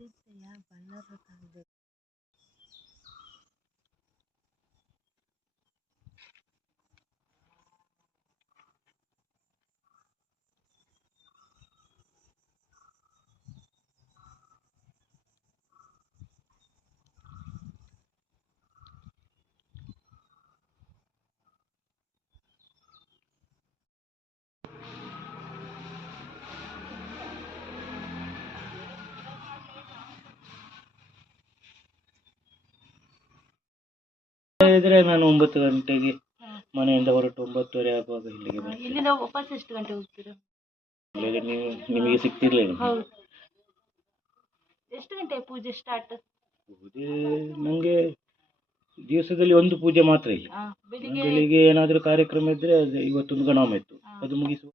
जिससे यह बना रखा-- ಇದ್ರೆ ನಾನು ಒಂಬತ್ತು ಗಂಟೆಗೆ ಮನೆಯಿಂದ ಹೊರಟು ಒಂಬತ್ತುವರೆ ಆಗುವಾಗ ಇಲ್ಲಿಗೆ ಬರ್ತೇನೆ. ಇಲ್ಲಿಂದ ವಾಪಸ್ ಎಷ್ಟು ಗಂಟೆ ಹೋಗ್ತೀರಾ? ಇಲ್ಲಿಗೆ ನೀವು ನಿಮಗೆ ಸಿಗ್ತಿರ್ಲಿಲ್ಲ. ಹೌದು. ಎಷ್ಟು ಗಂಟೆ ಪೂಜೆ ಸ್ಟಾರ್ಟ್ ಪೂಜೆ ನನಗೆ ದಿವಸದಲ್ಲಿ ಒಂದು ಪೂಜೆ ಮಾತ್ರ ಇಲ್ಲ. ಬೆಳಿಗ್ಗೆ ಏನಾದ್ರೂ ಏನಾದರೂ ಕಾರ್ಯಕ್ರಮ ಇದ್ರೆ ಅದು ಇವತ್ತೊಂದು ಗಣಾಮ ಇತ್ತು. ಅದು ಮುಗಿಸುವ